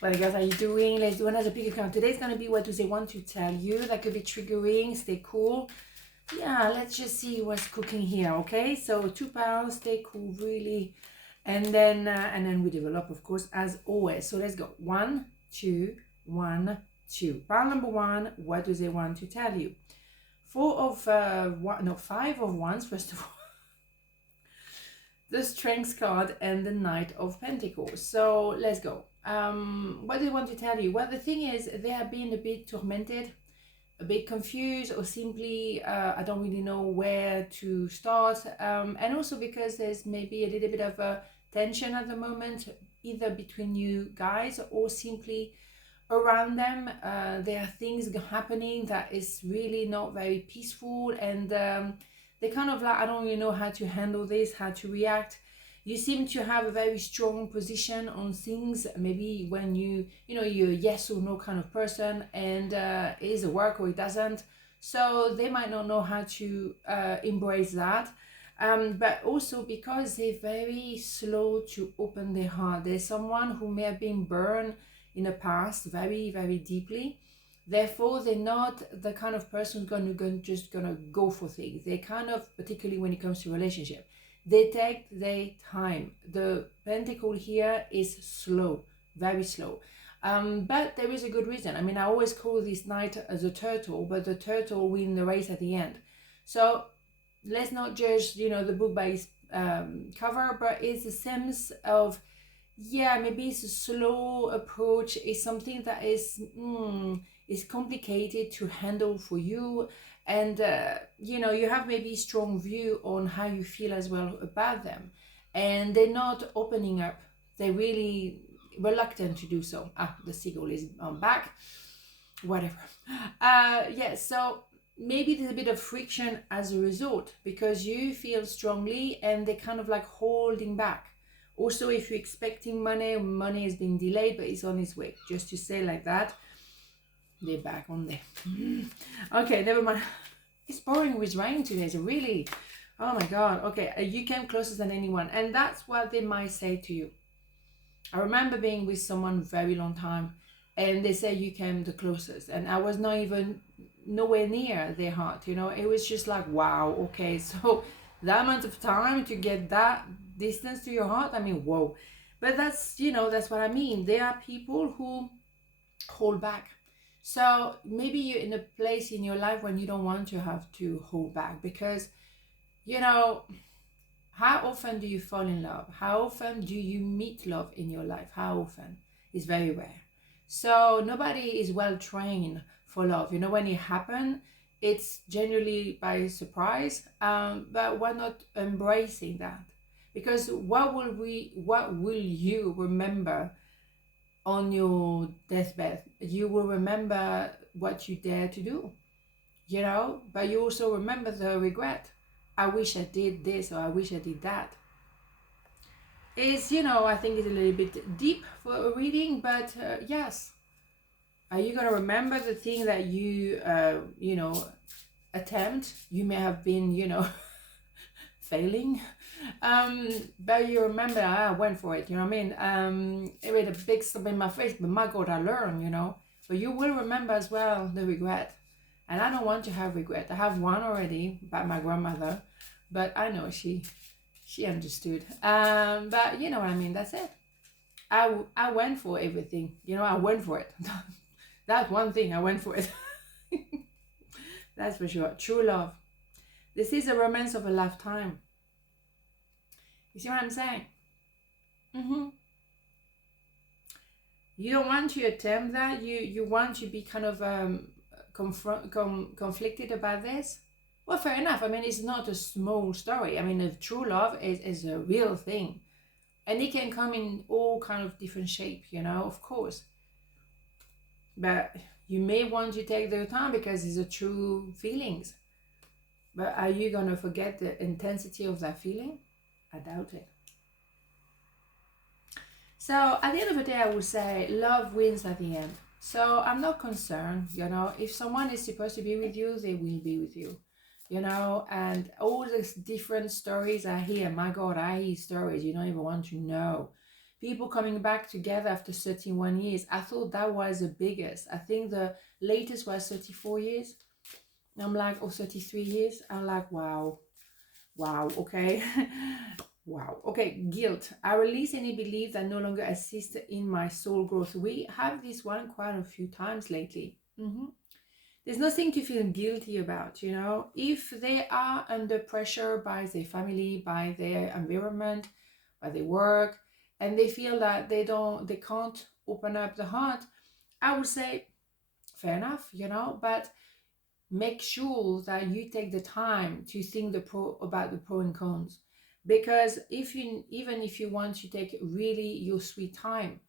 What guys are you doing? Let's do another pick account. Today's gonna be what do they want to tell you. That could be triggering. Stay cool. Yeah, let's just see what's cooking here. Okay, so £2. Stay cool, really, and then we develop, of course, as always. So let's go. 1, 2, 1, 2. Pile number 1. What do they want to tell you? 5 of wands. First of all, the Strength card and the Knight of Pentacles. So let's go. What do they want to tell you? Well, the thing is, they have been a bit tormented, a bit confused, or simply I don't really know where to start. And also because there's maybe a little bit of a tension at the moment, either between you guys or simply around them. There are things happening that is really not very peaceful, and they kind of like, I don't really know how to handle this, how to react. You seem to have a very strong position on things, maybe when you're a yes or no kind of person, and it is a work or it doesn't. So they might not know how to embrace that. But also because they're very slow to open their heart. There's someone who may have been burned in the past very, very deeply. Therefore, they're not the kind of person who's just gonna go for things. They kind of, particularly when it comes to relationship, they take their time. The pentacle here is slow, very slow. But there is a good reason. I mean, I always call this knight as a turtle, but the turtle wins the race at the end. So let's not judge, the book by its cover, but it's a sense of, yeah, maybe it's a slow approach. It's something that is complicated to handle for you, and you have maybe strong view on how you feel as well about them, and they're not opening up. They're really reluctant to do so. The seagull is back, whatever. So maybe there's a bit of friction as a result, because you feel strongly and they're kind of like holding back. Also, if you're expecting money is being delayed, but it's on its way. Just to say like that, they're back on there. Okay, never mind. It's pouring with rain today, so really, oh my God. Okay, you came closer than anyone, and that's what they might say to you. I remember being with someone very long time, and they say you came the closest, and I was not even nowhere near their heart. It was just like, wow, okay, so that amount of time to get that distance to your heart, I mean, whoa. But that's what I mean. There are people who hold back. So maybe you're in a place in your life when you don't want to have to hold back, because how often do you fall in love? How often do you meet love in your life? How often? It's very rare. So nobody is well trained for love. When it happens, it's generally by surprise. But we're not embracing that, because what will you remember on your deathbed? You will remember what you dare to do, but you also remember the regret. I wish I did this, or I wish I did that. I think it's a little bit deep for a reading, but yes. Are you going to remember the thing that you, attempt? You may have been, failing. But you remember, I went for it, you know what I mean? It made a big slap in my face, but my God, I learned, But you will remember as well the regret. And I don't want to have regret. I have one already by my grandmother, but I know she understood. But you know what I mean? That's it. I went for everything. I went for it. That's one thing, I went for it. That's for sure. True love. This is a romance of a lifetime. You see what I'm saying? You don't want to attempt that. You want to be kind of conflicted about this. Well, fair enough. I mean, it's not a small story. I mean, if true love is a real thing, and it can come in all kind of different shape, of course. But you may want to take the time because it's a true feelings. But are you gonna forget the intensity of that feeling? I doubt it. So at the end of the day, I would say love wins at the end. So I'm not concerned, if someone is supposed to be with you, they will be with you, and all these different stories I hear. My God, I hear stories you don't even want to know. people coming back together after 31 years. I thought that was the biggest. I think the latest was 34 years. I'm like, oh, 33 years. I'm like, wow. Wow, okay. Wow, okay. Guilt. I release any belief that no longer assist in my soul growth. We have this one quite a few times lately. There's nothing to feel guilty about, you know. If they are under pressure by their family, by their environment, by their work, and they feel that they can't open up the heart, I would say, fair enough, you know, but make sure that you take the time to think about the pro and cons. Because even if you want to take really your sweet time,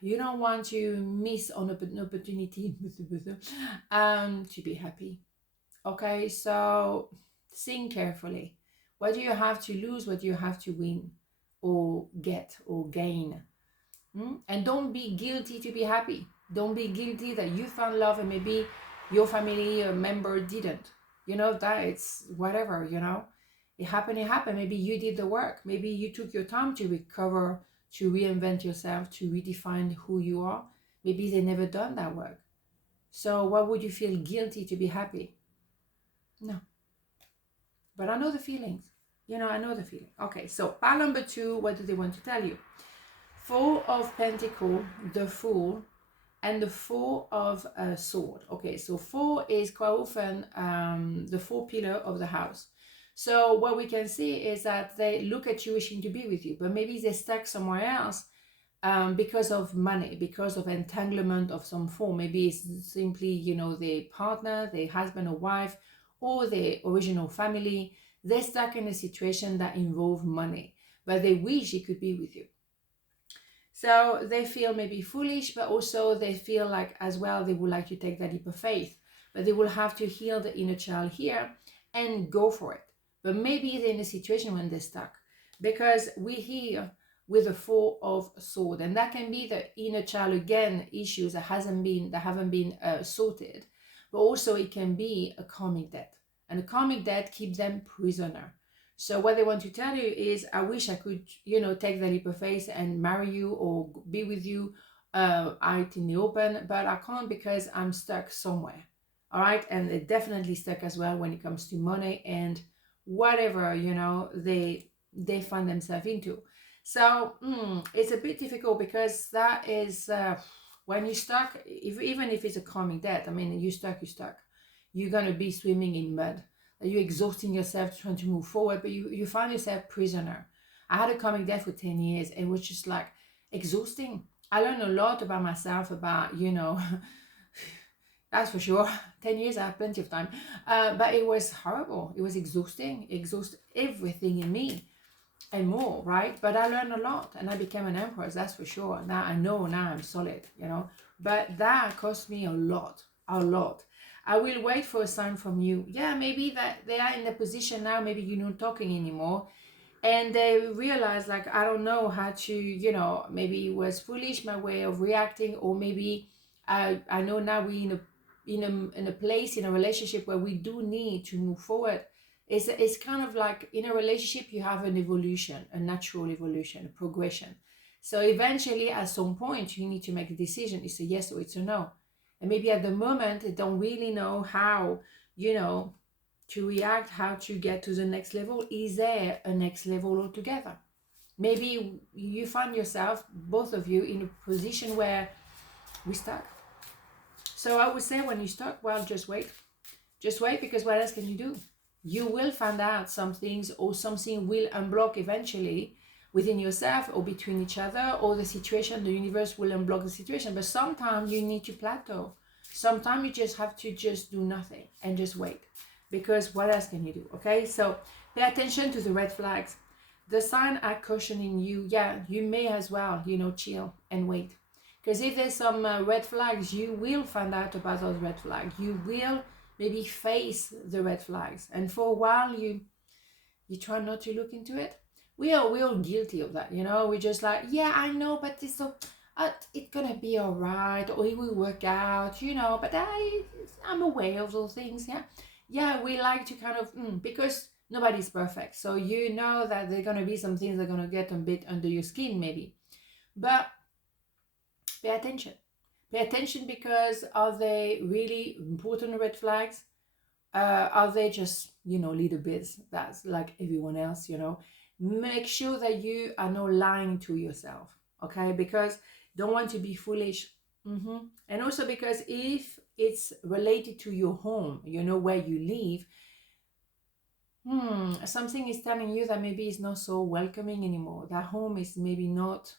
you don't want to miss on an opportunity to be happy. Okay, so think carefully. What do you have to lose? What do you have to win or get or gain? And don't be guilty to be happy. Don't be guilty that you found love and maybe your family member didn't. You know, that it's whatever, you know. It happened, it happened. Maybe you did the work. Maybe you took your time to recover, to reinvent yourself, to redefine who you are. Maybe they never done that work. So why would you feel guilty to be happy? No. But I know the feelings. You know, I know the feeling. Okay, so part number 2, what do they want to tell you? Four of Pentacles, the Fool, and the Four of Sword. Okay, so 4 is quite often the 4 pillar of the house. So what we can see is that they look at you wishing to be with you, but maybe they're stuck somewhere else because of money, because of entanglement of some form. Maybe it's simply, you know, their partner, their husband or wife, or their original family. They're stuck in a situation that involves money, but they wish it could be with you. So they feel maybe foolish, but also they feel like as well they would like to take that leap of faith, but they will have to heal the inner child here and go for it. But maybe they're in a situation when they're stuck, because we're here with the Four of Swords, and that can be the inner child again issues that haven't been sorted, but also it can be a karmic debt, and a karmic debt keeps them prisoner. So what they want to tell you is, I wish I could, you know, take the leap of faith and marry you or be with you out in the open, but I can't because I'm stuck somewhere. All right, and they're definitely stuck as well when it comes to money and whatever, you know, they find themselves into. So it's a bit difficult, because that is when you're stuck, even if it's a karmic debt, I mean, you're stuck, you're going to be swimming in mud. You're exhausting yourself trying to move forward, but you find yourself prisoner. I had a karmic debt for 10 years. It was just like exhausting. I learned a lot about myself, about, you know, that's for sure. 10 years, I have plenty of time. But it was horrible. It was exhausting. Exhaust everything in me and more, right? But I learned a lot, and I became an empress, that's for sure. Now I know, now I'm solid, you know. But that cost me a lot, a lot. I will wait for a sign from you. Yeah, maybe that they are in the position now, maybe you're not talking anymore, and they realize, like, I don't know how to, you know, maybe it was foolish my way of reacting, or maybe I know now we're in a place, in a relationship where we do need to move forward. It's kind of like in a relationship you have an evolution, a natural evolution, a progression. So eventually at some point you need to make a decision. It's a yes or it's a no. And maybe at the moment they don't really know how, you know, to react, how to get to the next level. Is there a next level altogether? Maybe you find yourself, both of you, in a position where we're stuck. So I would say, when you're stuck, well, just wait. Just wait, because what else can you do? You will find out some things, or something will unblock eventually within yourself or between each other, or the situation, the universe will unblock the situation. But sometimes you need to plateau. Sometimes you just have to just do nothing and just wait, because what else can you do? Okay, so pay attention to the red flags. The sign are cautioning you. Yeah, you may as well, you know, chill and wait. Because if there's some red flags, you will find out about those red flags. You will maybe face the red flags, and for a while you try not to look into it. We're all guilty of that, you know. We're just like, yeah, I know, but it's gonna be all right, or it will work out, you know. But I'm aware of those things. Yeah, we like to kind of because Nobody's perfect. So you know that there are going to be some things that are going to get a bit under your skin maybe. But pay attention. Pay attention, because are they really important red flags? Are they just, little bits that's like everyone else, Make sure that you are not lying to yourself, okay? Because don't want to be foolish. And also because if it's related to your home, where you live, something is telling you that maybe it's not so welcoming anymore. That home is maybe not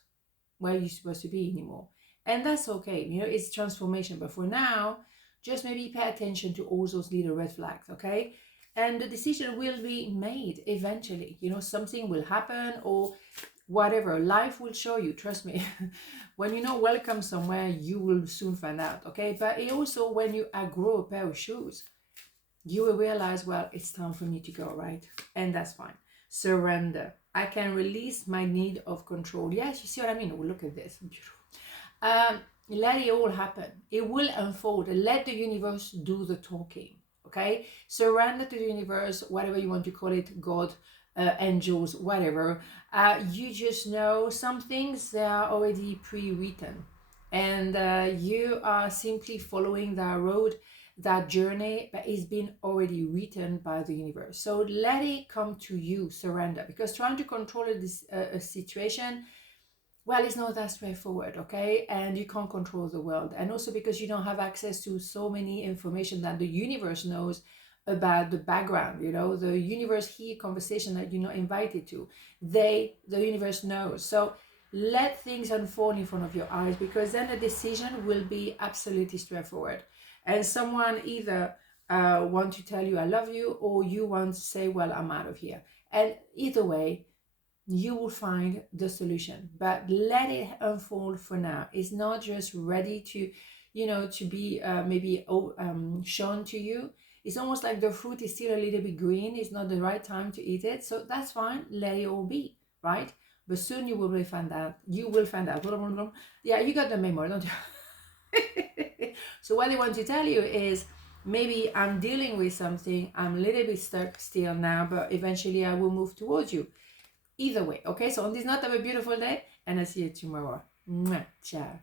where you're supposed to be anymore. And that's okay. It's transformation. But for now, just maybe pay attention to all those little red flags, okay? And the decision will be made eventually. Something will happen or whatever. Life will show you, trust me. When you're not welcome somewhere, you will soon find out, okay? But it also, when you outgrow a pair of shoes, you will realize, well, it's time for me to go, right? And that's fine. Surrender. I can release my need of control. Yes, you see what I mean? Oh, look at this. Beautiful. Let it all happen. It will unfold. Let the universe do the talking, okay? Surrender to the universe, whatever you want to call it, God, angels, whatever. You just know some things, they are already pre-written. And you are simply following that road, that journey that is being already written by the universe. So let it come to you, surrender, because trying to control a situation, well, it's not that straightforward, okay? And you can't control the world. And also because you don't have access to so many information that the universe knows about the background, the universe hear conversation that you're not invited to. The universe knows. So let things unfold in front of your eyes, because then the decision will be absolutely straightforward. And someone either want to tell you I love you, or you want to say, well, I'm out of here. And either way, you will find the solution. But let it unfold for now. It's not just ready to, to be maybe shown to you. It's almost like the fruit is still a little bit green. It's not the right time to eat it. So that's fine. Let it all be, right? But soon you will find out. You will find out. Yeah, you got the memo, don't you? So what I want to tell you is, maybe I'm dealing with something, I'm a little bit stuck still now, but eventually I will move towards you. Either way, okay? So on this note, have a beautiful day, and I'll see you tomorrow. Ciao.